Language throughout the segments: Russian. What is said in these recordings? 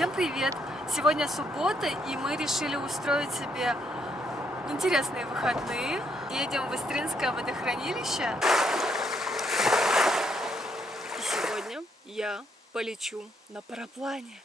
Всем привет! Сегодня суббота, и мы решили устроить себе интересные выходные. Едем в Истринское водохранилище. И сегодня я полечу на параплане.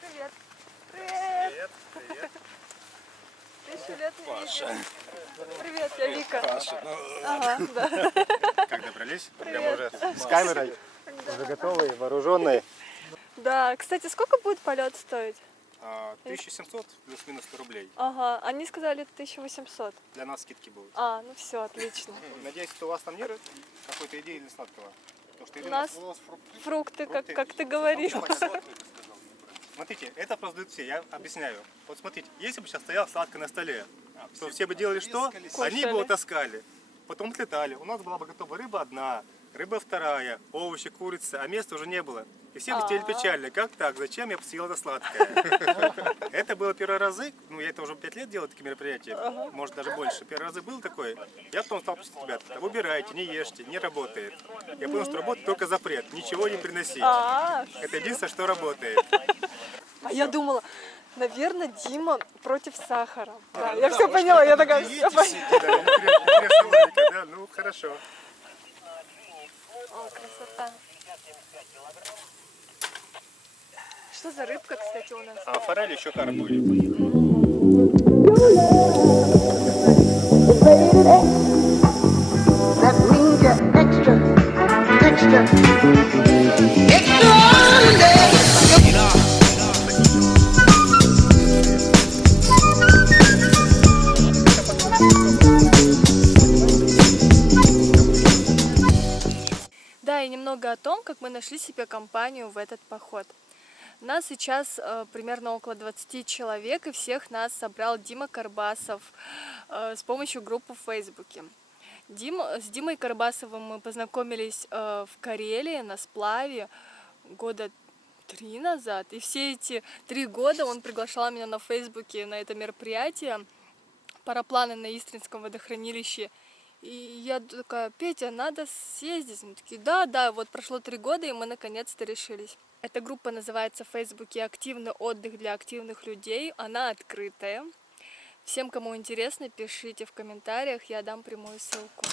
Привет. Привет. Привет. Тысячу лет не Паша. виделись. Привет, я Вика. Паша. Ага, да. Как добрались? Привет. Прямо уже с камерой, уже готовые, вооруженные. Да, кстати, сколько будет полет стоить? 1700 плюс-минус 100 рублей. Ага, они сказали 1800. Для нас скидки будут. А, ну все, отлично. Надеюсь, что у вас там нет какой-то идеи или сладкого? Потому что У нас фрукты, как ты говорил. Смотрите, это продают все, я объясняю. Вот смотрите, если бы сейчас стоял сладкое на столе, то все бы делали что? Они бы его таскали, потом отлетали. У нас была бы готова рыба одна, рыба вторая, овощи, курица, а места уже не было. И все бы сидели печально. Как так? Зачем я съел это сладкое? Это было первые разы, ну я это уже 5 лет делаю, такие мероприятия, может даже больше. Первый разы был такой, я потом стал просить ребят, выбирайте, не ешьте, не работает. Я понял, что работает только запрет, ничего не приносить. Это единственное, что работает. А я думала, наверное, Дима против сахара. Да, я все поняла, я такая, все поняла. Ну хорошо. О, красота. Что за рыбка, кстати, у нас? А форель еще карпули. That means you're extra extraordinary. Да, и немного о том, как мы нашли себе компанию в этот поход. Нас сейчас примерно около 20 человек, и всех нас собрал Дима Карбасов с помощью группы в Фейсбуке. С Димой Карбасовым мы познакомились в Карелии на сплаве года 3 назад. И все эти 3 года он приглашал меня на Фейсбуке на это мероприятие, парапланы на Истринском водохранилище. И я такая: Петя, надо съездить. Мы такие: да, вот прошло 3 года, и мы наконец-то решились. Эта группа называется в Фейсбуке «Активный отдых для активных людей». Она открытая. Всем, кому интересно, пишите в комментариях, я дам прямую ссылку.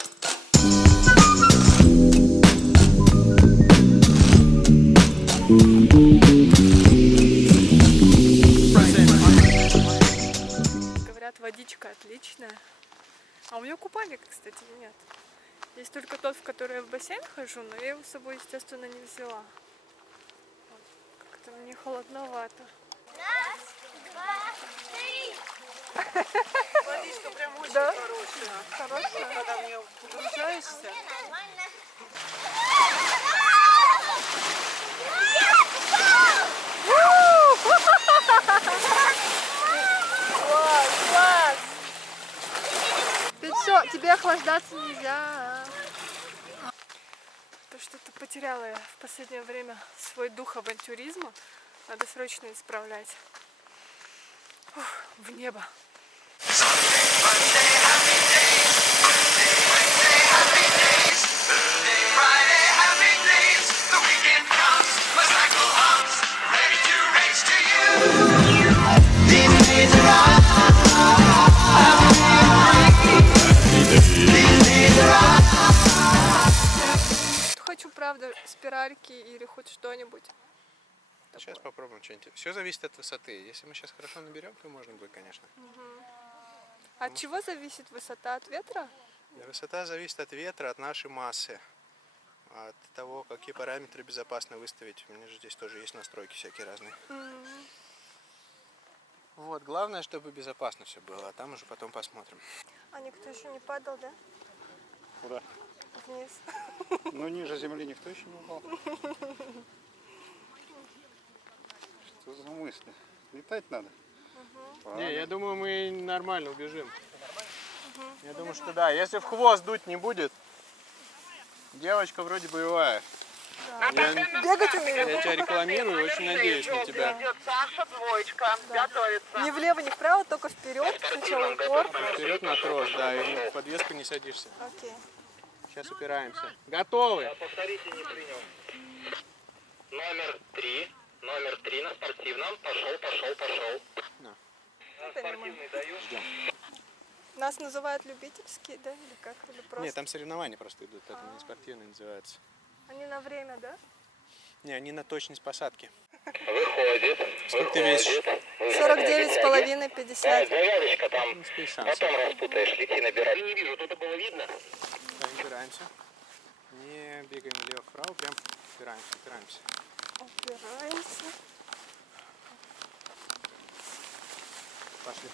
Говорят, водичка отличная. А у меня купальник, кстати, нет. Есть только тот, в который я в бассейн хожу, но я его с собой, естественно, не взяла. Как-то мне холодновато. Раз, два, три. Водичка прям очень хорошая. Хорошая. Когда в нее погружаешься. Нормально. Класс! Ты что, тебе охлаждаться нельзя. То что-то потеряла я в последнее время свой дух авантюризма. Надо срочно исправлять. В небо. Хочу, правда, спиральки или хоть что-нибудь. Сейчас попробуем что-нибудь. Все зависит от высоты. Если мы сейчас хорошо наберем, то можно будет, конечно. От чего зависит высота? От ветра? Высота зависит от ветра, от нашей массы, от того, какие параметры безопасно выставить. У меня же здесь тоже есть настройки всякие разные. Вот, главное, чтобы безопасно все было, а там уже потом посмотрим. А никто еще не падал, да? Куда? Вниз. Ну ниже земли никто еще не упал. Что за мысли? Летать надо? Не, я думаю, мы нормально убежим. Я думаю, что да. Если в хвост дуть не будет, девочка вроде боевая. Бегать умею. Я тебя рекламирую, очень надеюсь на тебя. Саша, двоечка. Готовится. Ни влево, ни вправо, только вперед. Сначала упор. Вперед на трос, да, и в подвеску не садишься. Окей. Сейчас упираемся. Готовы? Повторите, не принял. Номер 3 на спортивном. Пошел. Спортивный даю. Нас называют любительские, да? Или как? Или просто? Нет, там соревнования просто идут, это не спортивные называются. Они на время, да? Не, они на точность посадки. Выходит. Сколько ты весишь? 49,5, 50. Девочка там. Не успеешь шанс. Потом распутаешь, лети набирай. Не вижу, тут было видно. Да, упираемся. Не бегаем влево-вправо, прям упираемся. Упираемся. Пошли.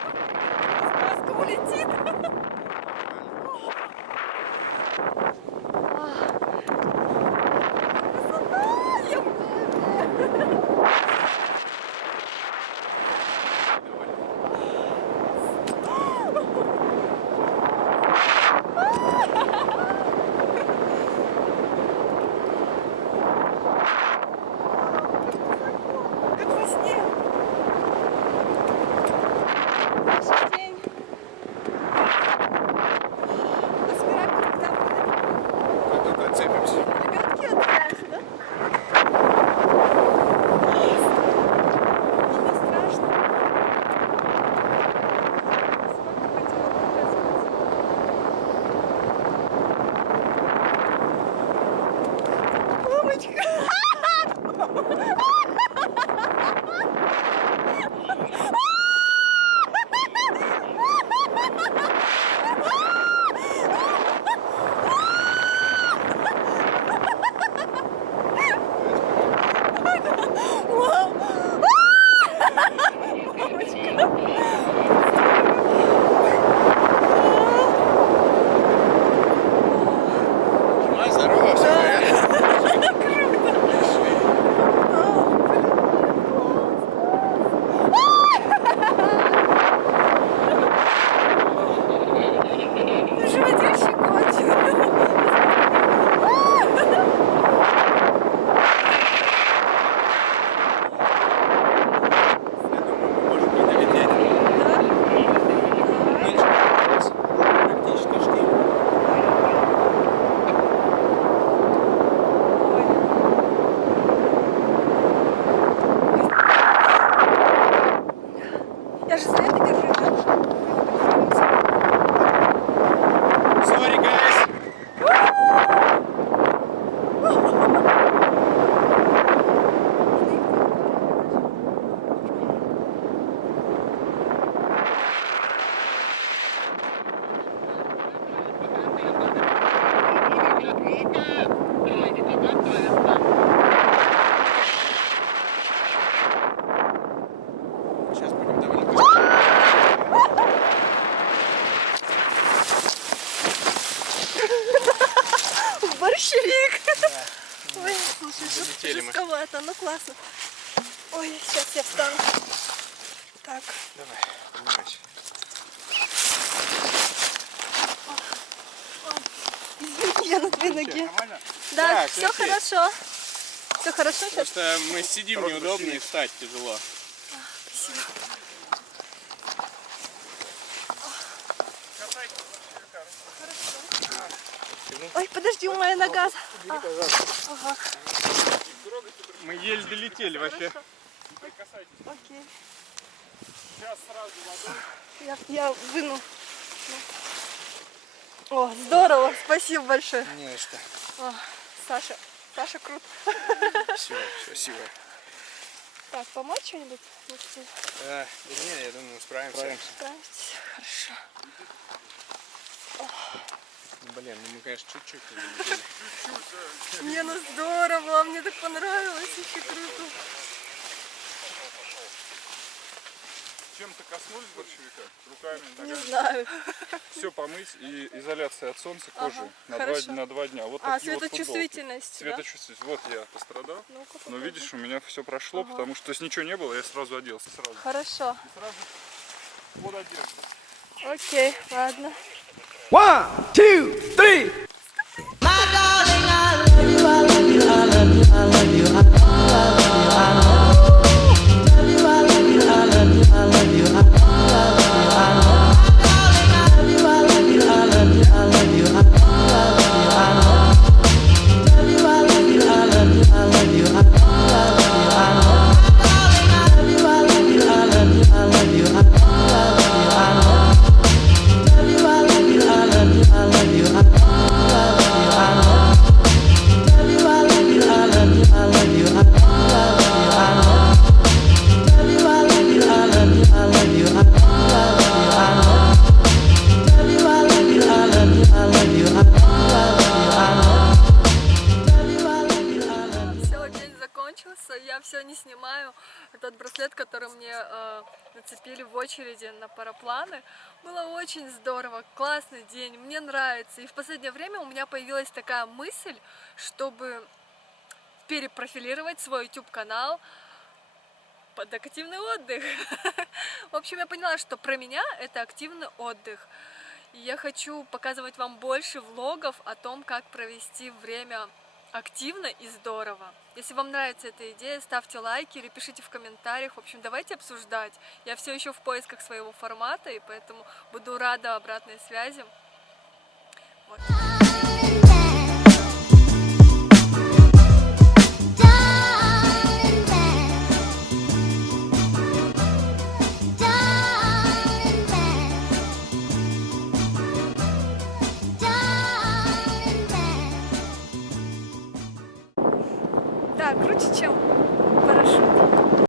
Сказка улетит. Как во сне. Каждый день. А спираль куда будет? Как только отцепимся. Лебедки отправляются, да? Мне не страшно. Сколько хотела показывать. Мамочка! Жена, здорово, все понятно. Живодерщик кончил. Может не долететь. Меньше раз. Практически шли. Я же за это держу. Sorry, guys. Сейчас будем довольно быстро. Борщевик. Ой, слушай, Залетели мы. жестковато, ну классно. Ой, сейчас я встану. Так, Давай, поднимайся. извини, я на две ноги. Нормально? Да, Да, все окей. хорошо. Все хорошо сейчас. Просто мы сидим неудобно и встать тяжело. Ой, подожди, у моя нога. Ага, Мы еле долетели вообще. окей. Я выну. О, здорово, спасибо большое. Не за что. О, Саша крут. Все, спасибо. Так, помочь что-нибудь? Да не, я думаю, справимся. Справитесь? Хорошо. Блин, ну мы, конечно, чуть-чуть не залетели. Не, ну здорово, мне так понравилось, вообще круто. Чем-то коснулись борщевика? Руками, Не ногами? знаю. Все помыть и изоляция от солнца кожи на, хорошо. на 2 дня. Вот А, такие вот футболки. светочувствительность, да? Светочувствительность. Вот я пострадал. Ну-ка, Но покажи. видишь, у меня все прошло, потому что то есть ничего не было, я сразу оделся. Сразу. Хорошо. И сразу под одежду. Окей, ладно. 1, 2, 3. Все, день закончился, я все не снимаю. Тот браслет, который мне нацепили в очереди на парапланы, было очень здорово, классный день, мне нравится. И в последнее время у меня появилась такая мысль, чтобы перепрофилировать свой YouTube-канал под активный отдых. В общем, я поняла, что про меня это активный отдых. И я хочу показывать вам больше влогов о том, как провести время активно и здорово. Если вам нравится эта идея, ставьте лайки или пишите в комментариях. В общем, давайте обсуждать. Я все еще в поисках своего формата, и поэтому буду рада обратной связи. Вот. Да, круче, чем парашют.